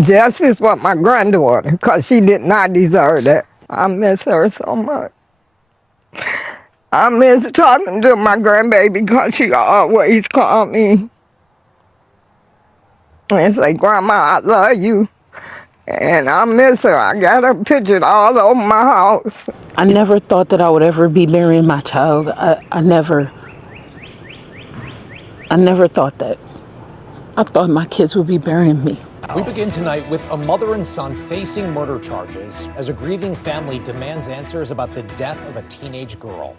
justice for my granddaughter, because she did not deserve that. I miss her so much. I miss talking to my grandbaby because she always called me and say, Grandma, I love you. And I miss her. I got her pictured all over my house. I never thought that I would ever be burying my child. I never thought that. I thought my kids would be burying me. We begin tonight with a mother and son facing murder charges as a grieving family demands answers about the death of a teenage girl.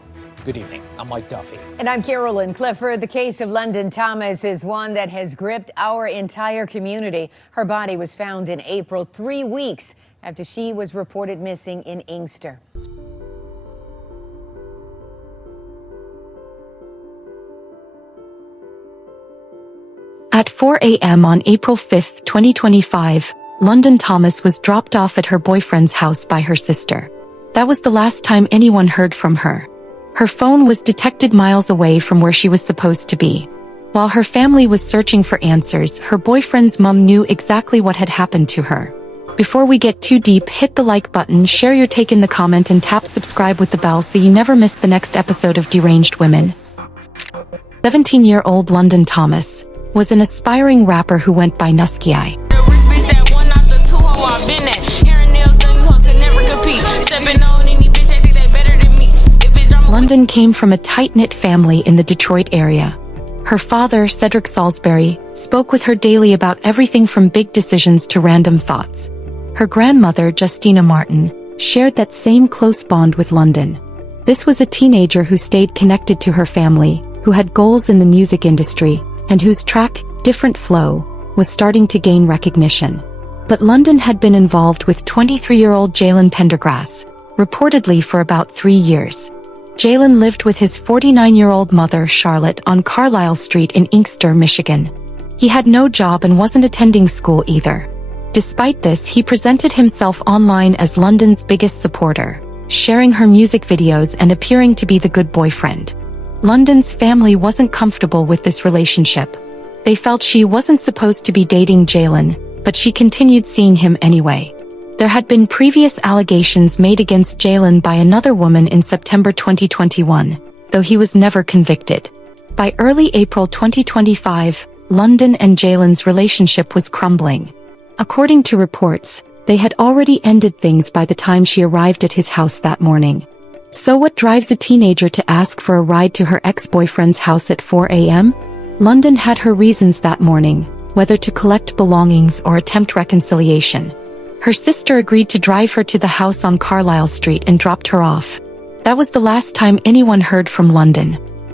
Good evening. I'm Mike Duffy. And I'm Carolyn Clifford. The case of London Thomas is one that has gripped our entire community. Her body was found in April, 3 weeks after she was reported missing in Inkster. At 4 a.m. on April 5, 2025, London Thomas was dropped off at her boyfriend's house by her sister. That was the last time anyone heard from her. Her phone was detected miles away from where she was supposed to be. While her family was searching for answers, her boyfriend's mom knew exactly what had happened to her. Before we get too deep, hit the like button, share your take in the comment, and tap subscribe with the bell so you never miss the next episode of Deranged Women. 17-year-old London Thomas was an aspiring rapper who went by Nusky. London came from a tight-knit family in the Detroit area. Her father, Cedric Salisbury, spoke with her daily about everything from big decisions to random thoughts. Her grandmother, Justina Martin, shared that same close bond with London. This was a teenager who stayed connected to her family, who had goals in the music industry, and whose track, Different Flow, was starting to gain recognition. But London had been involved with 23-year-old Jalen Pendergrass, reportedly for about 3 years. Jalen lived with his 49-year-old mother, Charlotte, on Carlisle Street in Inkster, Michigan. He had no job and wasn't attending school either. Despite this, he presented himself online as London's biggest supporter, sharing her music videos and appearing to be the good boyfriend. London's family wasn't comfortable with this relationship. They felt she wasn't supposed to be dating Jalen, but she continued seeing him anyway. There had been previous allegations made against Jalen by another woman in September 2021, though he was never convicted. By early April 2025, London and Jalen's relationship was crumbling. According to reports, they had already ended things by the time she arrived at his house that morning. So what drives a teenager to ask for a ride to her ex-boyfriend's house at 4 a.m.? London had her reasons that morning, whether to collect belongings or attempt reconciliation. Her sister agreed to drive her to the house on Carlisle Street and dropped her off. That was the last time anyone heard from London.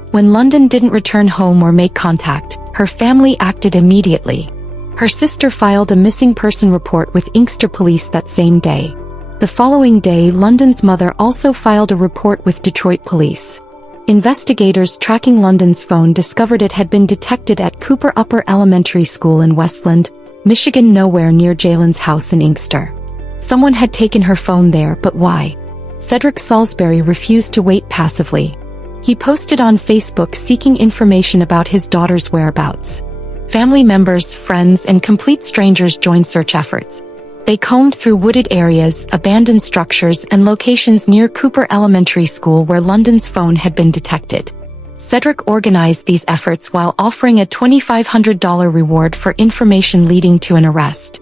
When London didn't return home or make contact, her family acted immediately. Her sister filed a missing person report with Inkster police that same day. The following day, London's mother also filed a report with Detroit police. Investigators tracking London's phone discovered it had been detected at Cooper Upper Elementary School in Westland, Michigan, nowhere near Jalen's house in Inkster. Someone had taken her phone there, but why? Cedric Salisbury refused to wait passively. He posted on Facebook seeking information about his daughter's whereabouts. Family members, friends, and complete strangers joined search efforts. They combed through wooded areas, abandoned structures, and locations near Cooper Elementary School where London's phone had been detected. Cedric organized these efforts while offering a $2,500 reward for information leading to an arrest.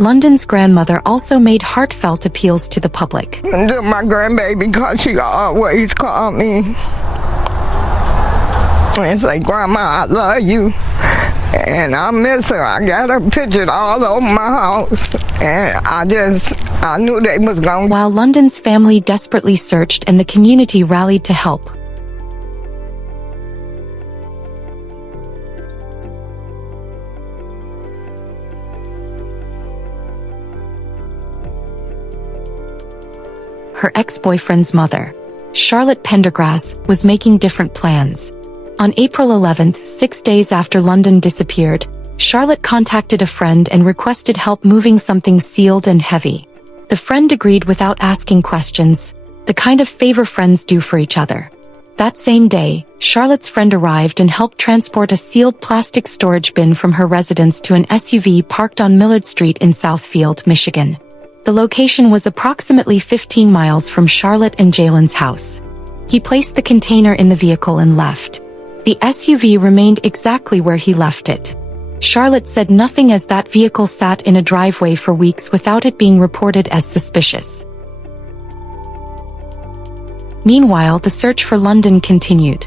London's grandmother also made heartfelt appeals to the public. And to my grandbaby, because she always called me and say, Grandma, I love you. And I miss her. I got her pictured all over my house. And I knew they was gone. While London's family desperately searched and the community rallied to help, her ex-boyfriend's mother, Charlotte Pendergrass, was making different plans. On April 11th, 6 days after London disappeared, Charlotte contacted a friend and requested help moving something sealed and heavy. The friend agreed without asking questions, the kind of favor friends do for each other. That same day, Charlotte's friend arrived and helped transport a sealed plastic storage bin from her residence to an SUV parked on Millard Street in Southfield, Michigan. The location was approximately 15 miles from Charlotte and Jalen's house. He placed the container in the vehicle and left. The SUV remained exactly where he left it. Charlotte said nothing as that vehicle sat in a driveway for weeks without it being reported as suspicious. Meanwhile, the search for London continued.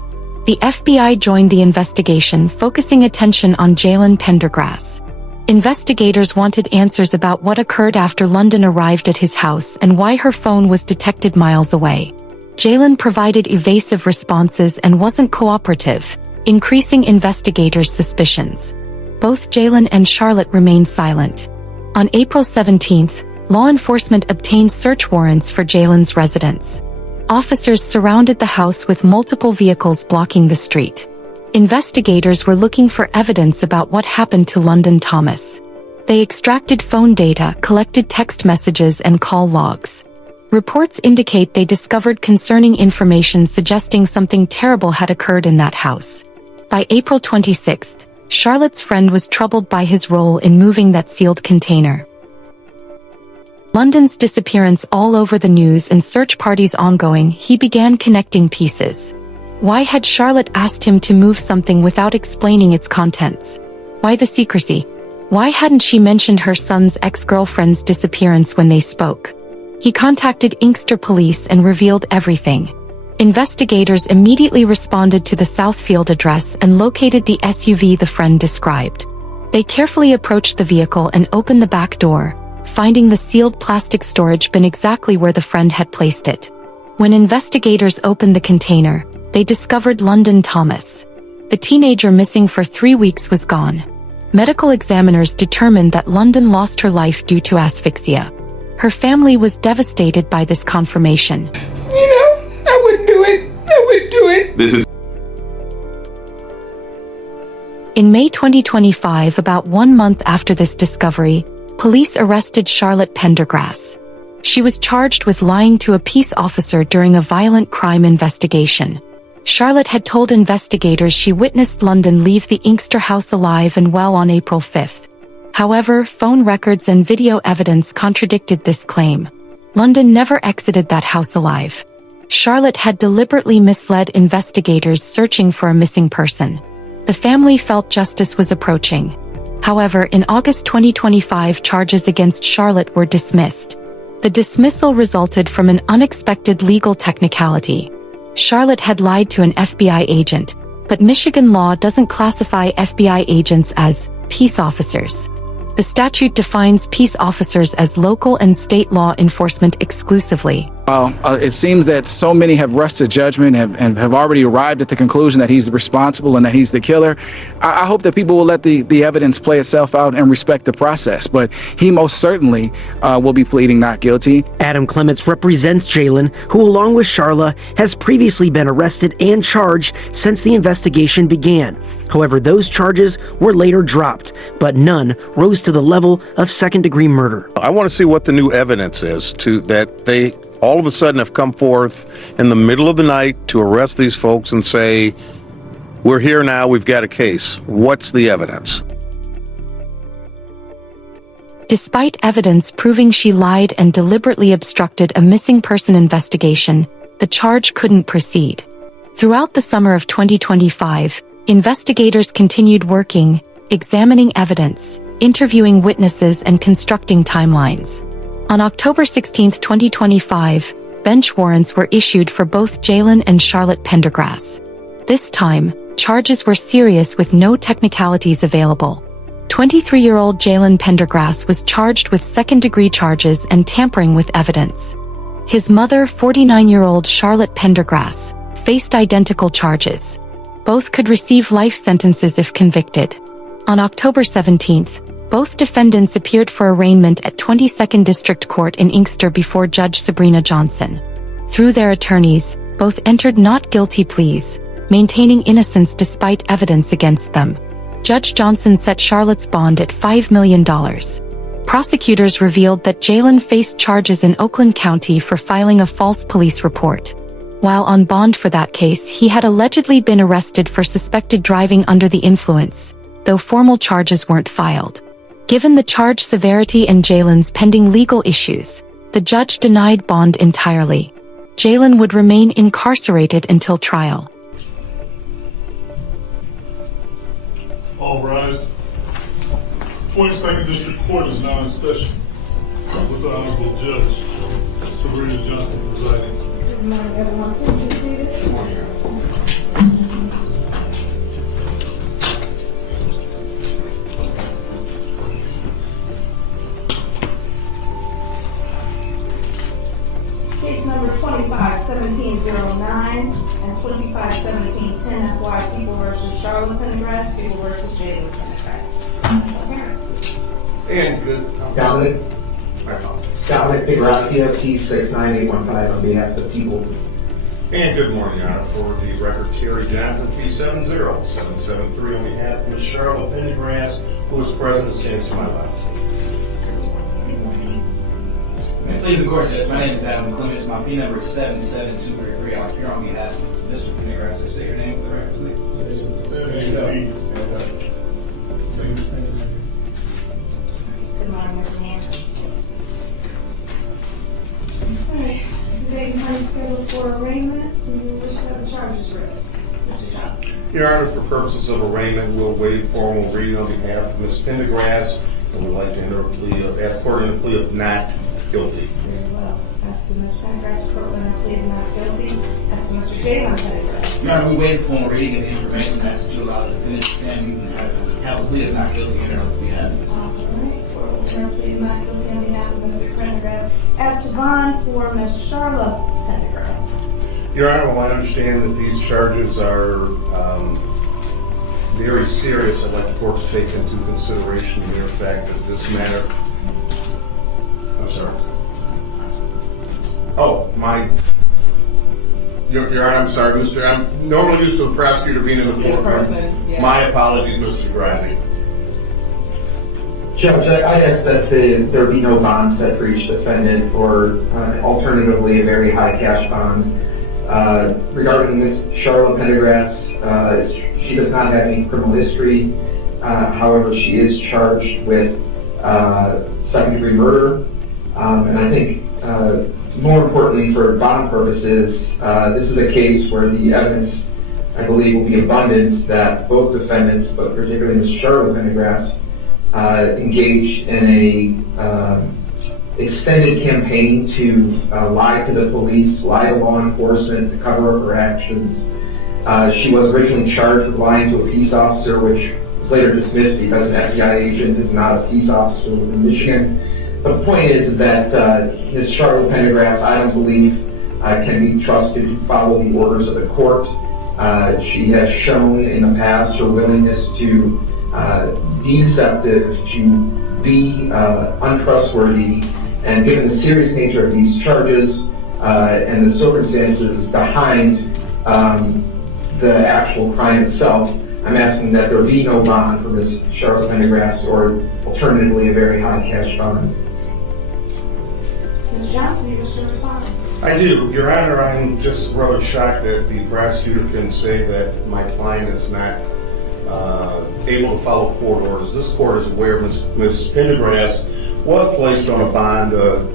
The FBI joined the investigation, focusing attention on Jalen Pendergrass. Investigators wanted answers about what occurred after London arrived at his house and why her phone was detected miles away. Jalen provided evasive responses and wasn't cooperative, increasing investigators' suspicions. Both Jalen and Charlotte remained silent. On April 17th, law enforcement obtained search warrants for Jalen's residence. Officers surrounded the house with multiple vehicles blocking the street. Investigators were looking for evidence about what happened to London Thomas. They extracted phone data, collected text messages and call logs. Reports indicate they discovered concerning information suggesting something terrible had occurred in that house. By April 26th, Charlotte's friend was troubled by his role in moving that sealed container. London's disappearance all over the news and search parties ongoing, he began connecting pieces. Why had Charlotte asked him to move something without explaining its contents? Why the secrecy? Why hadn't she mentioned her son's ex-girlfriend's disappearance when they spoke? He contacted Inkster police and revealed everything. Investigators immediately responded to the Southfield address and located the SUV the friend described. They carefully approached the vehicle and opened the back door, finding the sealed plastic storage bin exactly where the friend had placed it. When investigators opened the container, they discovered London Thomas. The teenager missing for 3 weeks was gone. Medical examiners determined that London lost her life due to asphyxia. Her family was devastated by this confirmation. I wouldn't do it. I wouldn't do it. This is In May 2025, about 1 month after this discovery, police arrested Charlotte Pendergrass. She was charged with lying to a peace officer during a violent crime investigation. Charlotte had told investigators she witnessed London leave the Inkster house alive and well on April 5th. However, phone records and video evidence contradicted this claim. London never exited that house alive. Charlotte had deliberately misled investigators searching for a missing person. The family felt justice was approaching. However, in August 2025, charges against Charlotte were dismissed. The dismissal resulted from an unexpected legal technicality. Charlotte had lied to an FBI agent, but Michigan law doesn't classify FBI agents as peace officers. The statute defines peace officers as local and state law enforcement exclusively. It seems that so many have rushed to judgment and have already arrived at the conclusion that he's responsible and that he's the killer. I hope that people will let the evidence play itself out and respect the process, but he most certainly will be pleading not guilty. Adam Clements represents Jalen, who along with Charla has previously been arrested and charged since the investigation began. However, those charges were later dropped, but none rose to the level of second-degree murder. I want to see what the new evidence is that they all of a sudden have come forth in the middle of the night to arrest these folks and say, we're here now, we've got a case. What's the evidence? Despite evidence proving she lied and deliberately obstructed a missing person investigation, the charge couldn't proceed. Throughout the summer of 2025, investigators continued working, examining evidence, interviewing witnesses and constructing timelines. On October 16, 2025, bench warrants were issued for both Jalen and Charlotte Pendergrass. This time, charges were serious with no technicalities available. 23-year-old Jalen Pendergrass was charged with second-degree charges and tampering with evidence. His mother, 49-year-old Charlotte Pendergrass, faced identical charges. Both could receive life sentences if convicted. On October 17th, Both defendants appeared for arraignment at 22nd District Court in Inkster before Judge Sabrina Johnson. Through their attorneys, both entered not guilty pleas, maintaining innocence despite evidence against them. Judge Johnson set Charlotte's bond at $5 million. Prosecutors revealed that Jalen faced charges in Oakland County for filing a false police report. While on bond for that case, he had allegedly been arrested for suspected driving under the influence, though formal charges weren't filed. Given the charge severity and Jalen's pending legal issues, the judge denied bond entirely. Jalen would remain incarcerated until trial. All rise. 22nd District Court is now in session with the Honorable Judge Sabrina Johnson presiding. Good morning, everyone. Please be seated. Good morning. Case number 25-1709 and 25-1710 FY People v. Charlotte Pendergrass, People v. Jalen Pendergrass. And good. Dominic DeGrazia, P69815 on behalf of the people. And good morning, Your Honor. For the record, Terry Johnson, P70773 on behalf of Ms. Charlotte Pendergrass, who is present and stands to my left. Please, the court, Judge. My name is Adam Clements. My P number is 77233. I'm here on behalf of Mr. Pendergrass. Say your name for the record, please. Good morning, Ms. Nancy. All right, this is the date and time scheduled for arraignment. Do you wish to have the charges read? Mr. Johnson. Your Honor, for purposes of arraignment, we'll waive formal reading on behalf of Ms. Pendergrass, and we'd like to enter a plea of, ask court in a plea of not guilty. Very well. As to Ms. Pendergrass, the court will not plead not guilty. As to Mr. Jalen Pendergrass. Your Honor, we waive the formal reading of the information that's to allow the defendant to stand. You can have a plea of not guilty and else we have this. All right. Court will not plead not guilty on behalf of Mr. Pendergrass. As to bond for Ms. Charlotte Pendergrass. Your Honor, while I understand that these charges are very serious, I'd like the court to take into consideration the mere fact that this matter. I'm sorry. Oh, Your Honor, I'm sorry, Mr. I'm normally used to a prosecutor being in the courtroom. Yeah. My apologies, Mr. DeGrazia. Judge, I ask that there be no bond set for each defendant, or alternatively a very high cash bond. Regarding Ms. Charlotte Pendergrass, she does not have any criminal history. However, she is charged with second-degree murder. And I think more importantly for bond purposes, this is a case where the evidence, I believe, will be abundant that both defendants, but particularly Ms. Charlotte Pendergrass, engaged in a extended campaign to lie to the police, lie to law enforcement to cover up her actions. She was originally charged with lying to a peace officer, which was later dismissed because an FBI agent is not a peace officer in Michigan. But the point is that Ms. Charlotte Pendergrass, I don't believe, can be trusted to follow the orders of the court. She has shown in the past her willingness to be deceptive, to be untrustworthy, and given the serious nature of these charges and the circumstances behind the actual crime itself, I'm asking that there be no bond for Ms. Charlotte Pendergrass, or alternatively a very high cash bond. Mr. Johnson, you wish to respond? I do. Your Honor, I'm just rather shocked that the prosecutor can say that my client is not able to follow court orders. This court is aware Ms. Pendergrass was placed on a bond, a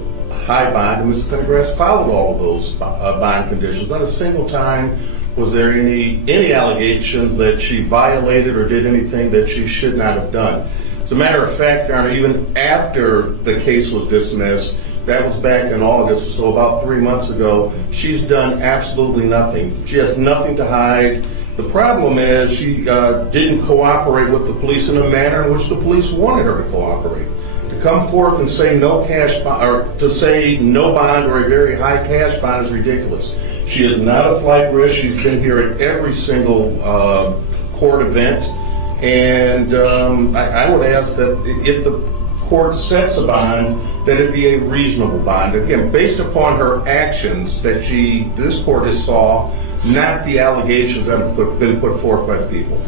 high bond, and Ms. Pendergrass followed all of those bond conditions. Not a single time was there any allegations that she violated or did anything that she should not have done. As a matter of fact, Your Honor, even after the case was dismissed, that was back in August, so about 3 months ago, she's done absolutely nothing. She has nothing to hide. The problem is she didn't cooperate with the police in a manner in which the police wanted her to cooperate. To come forth and say no cash bond, or to say no bond or a very high cash bond, is ridiculous. She is not a flight risk. She's been here at every single court event. And I would ask that if the court sets a bond, that it be a reasonable bond. Again, based upon her actions that this court has saw, not the allegations that have been put forth by the people.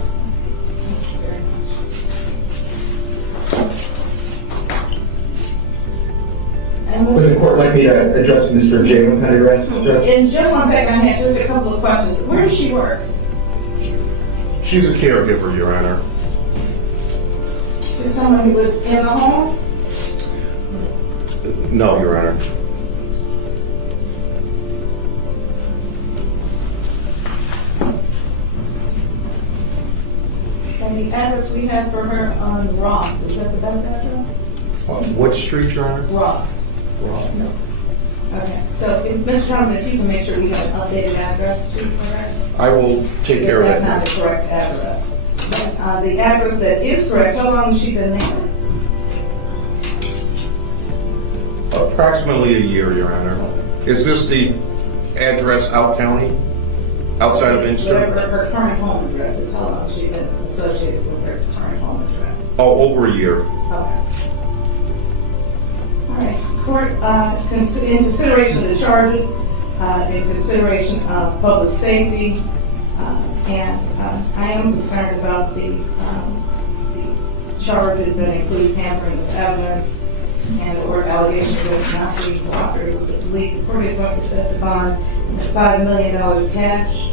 Would the court like me to address Mr. Jalen Pendergrass? In just 1 second, I have just a couple of questions. Where does she work? She's a caregiver, Your Honor. She's someone who lives in the home? No, Your Honor. And the address we have for her on Roth, is that the best address? On what street, Your Honor? Roth. No. Okay, so if, Mr. Johnson, if you can make sure we have an updated address for her. I will take care of that. That's not the correct address. But, the address that is correct, how long has she been there? Approximately a year, Your Honor. Is this the address out county? Outside of Inkster? Whatever her current home address is, how long has she been associated with her current home address? Oh, over a year. Okay. All right, court, in consideration of the charges, in consideration of public safety, and I am concerned about the charges that include tampering with evidence and or allegations of not being cooperative with the police. The court is going to set the bond at $5 million cash.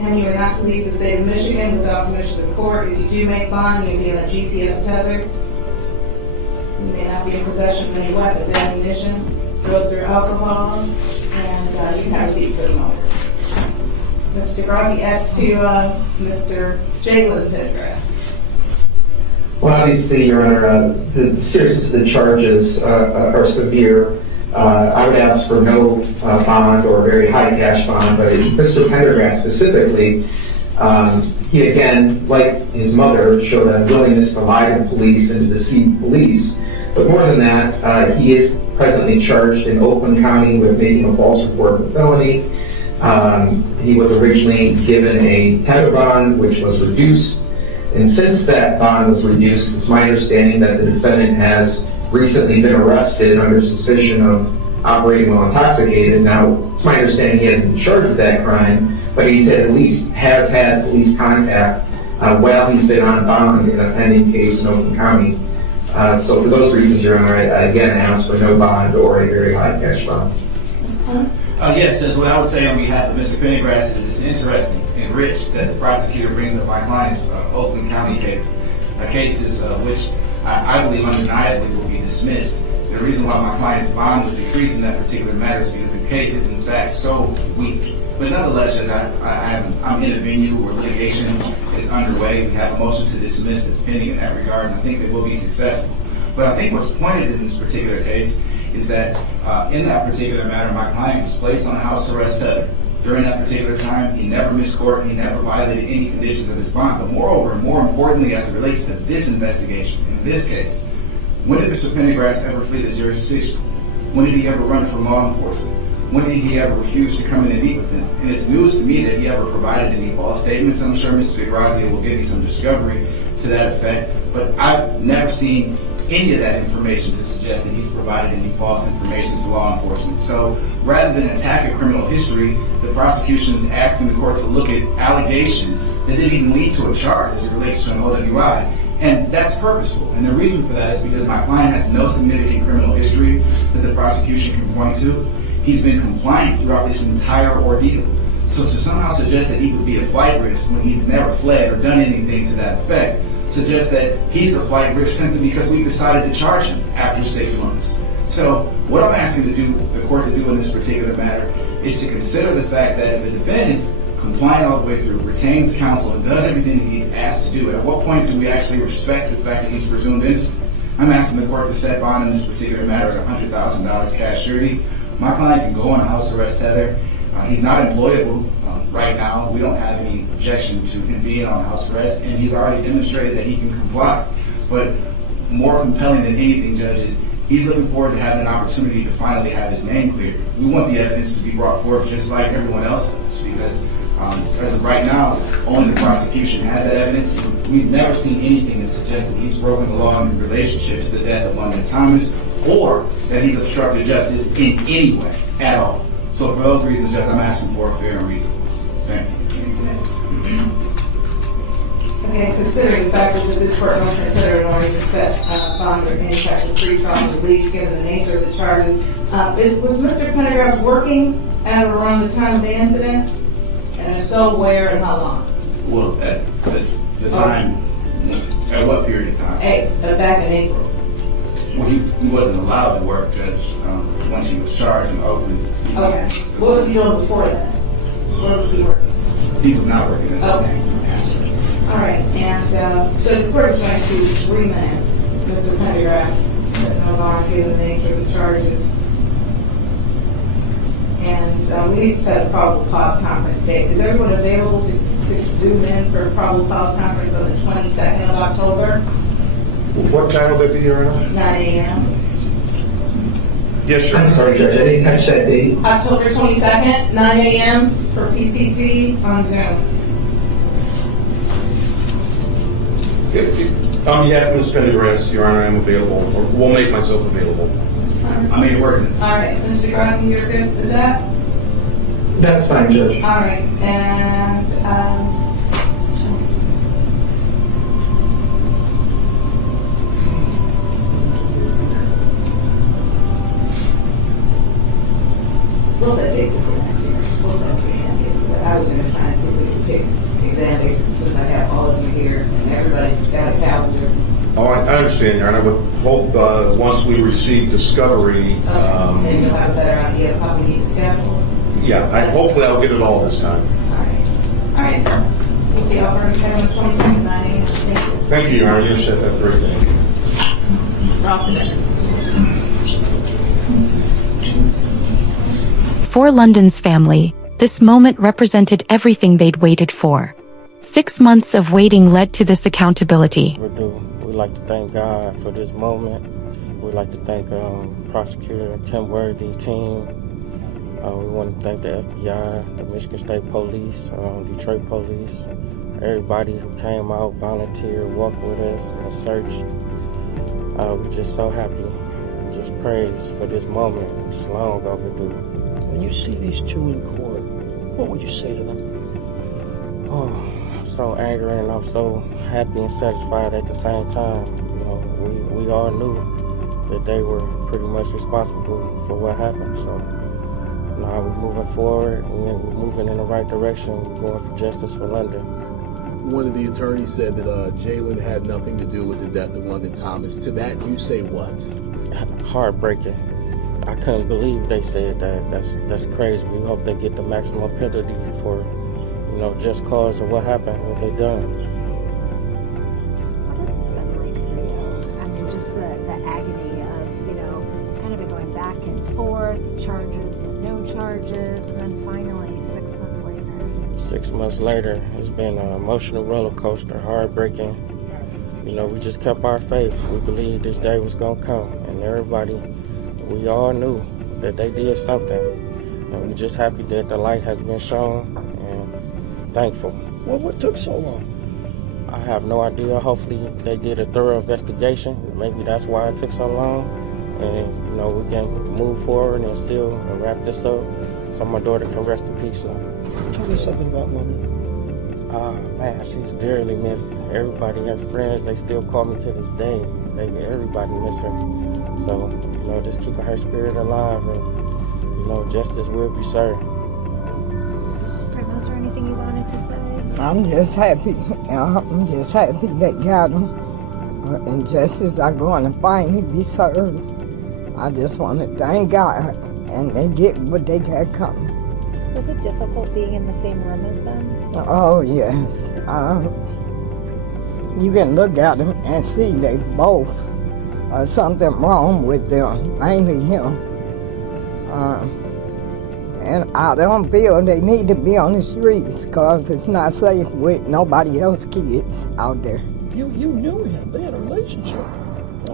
And you are not to leave the state of Michigan without permission of the court. If you do make bond, you'll be on a GPS tether. You may not be in possession of any weapons, ammunition, drugs, or alcohol, and you have a seat for the moment. Mr. DeGrassi asks to Mr. Jalen Pendergrass. Well, obviously, Your Honor, the seriousness of the charges are severe. I would ask for no bond or a very high cash bond, but Mr. Pendergrass specifically, he again, like his mother, showed a willingness to lie to police and to deceive police. But more than that, he is presently charged in Oakland County with making a false report of a felony. He was originally given a tether bond, which was reduced. And since that bond was reduced, it's my understanding that the defendant has recently been arrested under suspicion of operating while intoxicated. Now, it's my understanding he hasn't been charged with that crime, but he said at least has had police contact while he's been on bond in a pending case in Oakland County. So for those reasons, Your Honor, I again ask for no bond or a very high cash bond. Yes, Judge, what I would say on behalf of Mr. Pendergrass is it's interesting and rich that the prosecutor brings up my client's Oakland County case, cases which I believe undeniably will be dismissed. The reason why my client's bond was decreased in that particular matter is because the case is in fact so weak. But nonetheless, Judge, I'm in a venue where litigation is underway. We have a motion to dismiss that's pending in that regard, and I think that we'll be successful. But I think what's pointed in this particular case is that in that particular matter, my client was placed on a house arrest tether. During that particular time, he never missed court, he never violated any conditions of his bond. But moreover, and more importantly, as it relates to this investigation, in this case, when did Mr. Pendergrass ever flee the jurisdiction? When did he ever run for law enforcement? When did he ever refuse to come in and meet with them? And it's news to me that he ever provided any false statements. I'm sure Mr. DeGrazia will give you some discovery to that effect. But I've never seen any of that information to suggest that he's provided any false information to law enforcement. So rather than attack a criminal history, the prosecution is asking the court to look at allegations that didn't even lead to a charge as it relates to an OWI. And that's purposeful. And the reason for that is because my client has no significant criminal history that the prosecution can point to. He's been compliant throughout this entire ordeal. So to somehow suggest that he would be a flight risk when he's never fled or done anything to that effect suggests that he's a flight risk simply because we decided to charge him after 6 months. So what I'm asking the court to do in this particular matter is to consider the fact that if the defendant is compliant all the way through, retains counsel, and does everything that he's asked to do, at what point do we actually respect the fact that he's presumed innocent? I'm asking the court to set bond in this particular matter at $100,000 cash surety. My client can go on a house arrest tether. He's not employable right now. We don't have any objection to him being on house arrest, and he's already demonstrated that he can comply. But more compelling than anything, judges, he's looking forward to having an opportunity to finally have his name cleared. We want the evidence to be brought forth just like everyone else does, because As of right now, only the prosecution has that evidence. We've never seen anything that suggests that he's broken the law in relationship to the death of London Thomas, or that he's obstructed justice in any way at all. So for those reasons, Judge, I'm asking for a fair and reasonable. Thank you. Okay, considering the factors that this court must consider in order to set bond or any type of pre-trial release, given the nature of the charges, was Mr. Pendergrass working at or around the time of the incident? And if so, where and how long? Well, at the time, at what period of time? Back in April. Well, he wasn't allowed to work, Judge, once he was charged in Oakland. Okay. What was he doing before that? Where was he working? He was not working at all. Okay. All right. And so the court is going to remand Mr. Pendergrass, set no bond given the nature of the charges. And we need to set a probable cause conference date. Is everyone available to zoom in for a probable cause conference on the 22nd of October? What time will that be, Your Honor? 9 a.m. Yes, sir. I'm sorry, Judge, I didn't catch that date. October 22nd, 9 a.m. for PCC on Zoom. On behalf of Ms. Pendergrass, Your Honor, I'm available, or will make myself available. I made it work. All right, Mr. Grassi, you're good with that? That's fine, Judge. All right, and we'll set dates for next year. We'll set exam dates. But I was going to try and see if we could pick exam dates since I have all of you here and everybody's got a calendar. Oh, I understand, Your Honor. I would hope once we receive discovery. Then you'll have a better idea of how we need to schedule. Yeah, hopefully I'll get it all this time. All right. We'll see how first on the 22nd, 9 a.m. Thank you. Thank you, Your Honor. You've set that great day. Off the net. For London's family, this moment represented everything they'd waited for. 6 months of waiting led to this accountability. We'd like to thank God for this moment. We'd like to thank Prosecutor Kim Worthy team. We want to thank the FBI, the Michigan State Police, Detroit Police, everybody who came out, volunteered, walked with us, and searched. We're just so happy. Just praise for this moment. It's long overdue. When you see these two in court, what would you say to them? Oh, I'm so angry and I'm so happy and satisfied at the same time. You know, we all knew that they were pretty much responsible for what happened. So now we're moving forward. We're moving in the right direction. We're going for justice for London. One of the attorneys said that Jalen had nothing to do with the death of London Thomas. To that, you say what? Heartbreaking. I couldn't believe they said that. That's crazy. We hope they get the maximum penalty for, just cause of what happened, what they done. What has this been like for you? I mean, just the agony of, it's kind of been going back and forth, charges and no charges, and then finally 6 months later. 6 months later, it's been an emotional roller coaster, heartbreaking. We just kept our faith. We believed this day was gonna come, and everybody, we all knew that they did something, and we're just happy that the light has been shown, and thankful. Well, what took so long? I have no idea. Hopefully they did a thorough investigation. Maybe that's why it took so long, and we can move forward and still wrap this up so my daughter can rest in peace now. Tell me something about London. Man, she's dearly missed. Everybody, her friends, they still call me to this day. Everybody miss her. So, just keeping her spirit alive, and, justice will be served. Was there anything you wanted to say? I'm just happy. I'm just happy they got him. And justice are going to finally be served. I just want to thank God. And they get what they got coming. Was it difficult being in the same room as them? Oh, yes. You can look at them and see they both something wrong with them, mainly him. And I don't feel they need to be on the streets because it's not safe with nobody else's kids out there. You knew him. They had a relationship.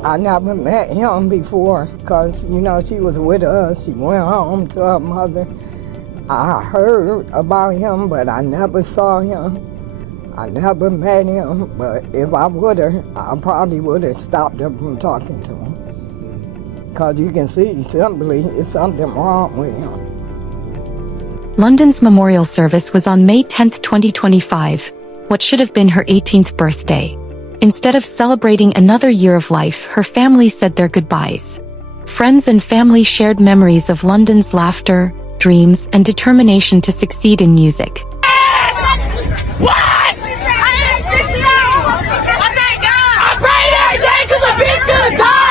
I never met him before because, she was with us. She went home to her mother. I heard about him, but I never saw him. I never met him, but if I would've, I probably would've stopped her from talking to him. Because you can see simply it's something wrong with him. London's memorial service was on May 10, 2025, what should have been her 18th birthday. Instead of celebrating another year of life, her family said their goodbyes. Friends and family shared memories of London's laughter, dreams, and determination to succeed in music. What? I pray every day because a bitch could die.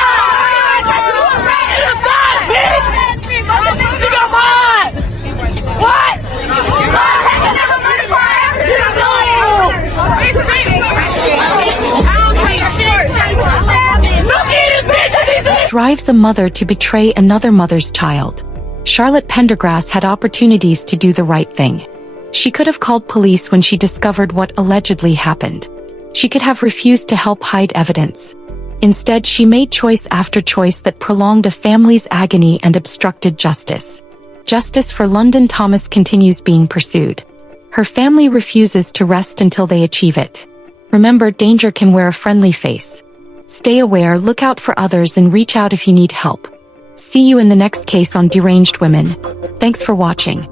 Drives a mother to betray another mother's child. Charlotte Pendergrass had opportunities to do the right thing. She could have called police when she discovered what allegedly happened. She could have refused to help hide evidence. Instead, she made choice after choice that prolonged a family's agony and obstructed justice. Justice for London Thomas continues being pursued. Her family refuses to rest until they achieve it. Remember, danger can wear a friendly face. Stay aware, look out for others, and reach out if you need help. See you in the next case on Deranged Women. Thanks for watching.